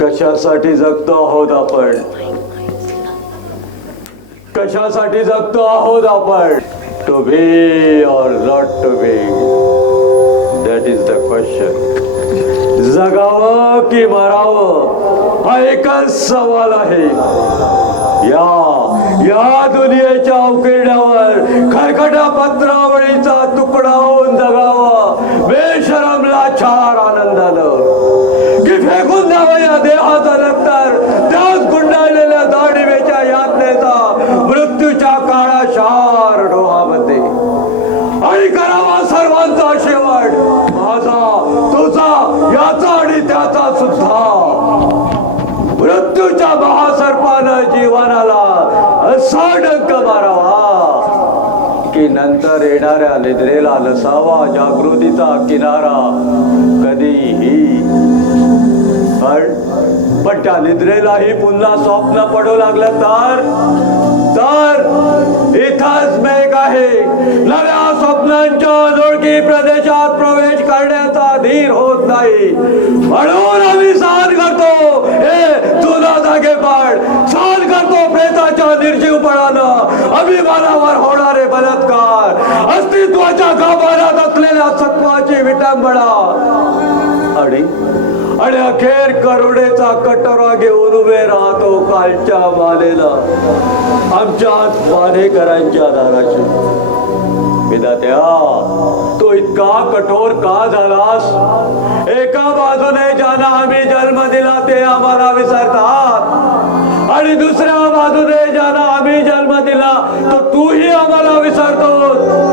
कशासाठी जगतो आहोत आपण? कशासाठी जगतो आहोत आपण? To be or not to be that is the question जगावं की मरावं? हा एकच सवाल आहे. या या दुनियेच्या शार डोहामध्ये आणि करावा सर्वांचा शेवट. माझा तुझा याचा आणि त्याचा सुद्धा. मृत्यूच्या महासर्पानं जीवनाला असा डंक मारावा. की नंतर येणाऱ्या निद्रेला लसावा जागृतीचा किनारा कधीही. पण पण त्या निद्रेलाही पुन्हा स्वप्न पडू लागलं तर तर इथंच मेघ आहे. नव्या स्वप्नांच्या अनोळखी प्रदेशात प्रवेश करण्याचा धीर होत नाही. म्हणून आम्ही साथ करतो. हे तुला जागे पाड साथ करतो प्रेताच्या निर्जीवपणानं. अभिमानावर होणारे बलात्कार. अस्तित्वाच्या गाभाऱ्यात असलेल्या सत्वाची विटंबना. आणि आणि अखेर करुणेचा कटोरा घेऊन उभे राहतो कालच्या मालेला. आमच्या मानेकरांच्या दाराशी विदात्या तो इतका कठोर का झालास? एका बाजूने ज्यांना आम्ही जन्म दिला ते आम्हाला विसरतात. आणि दुसऱ्या बाजूने ज्यांना आम्ही जन्म दिला तो तूही आम्हाला विसरतोस.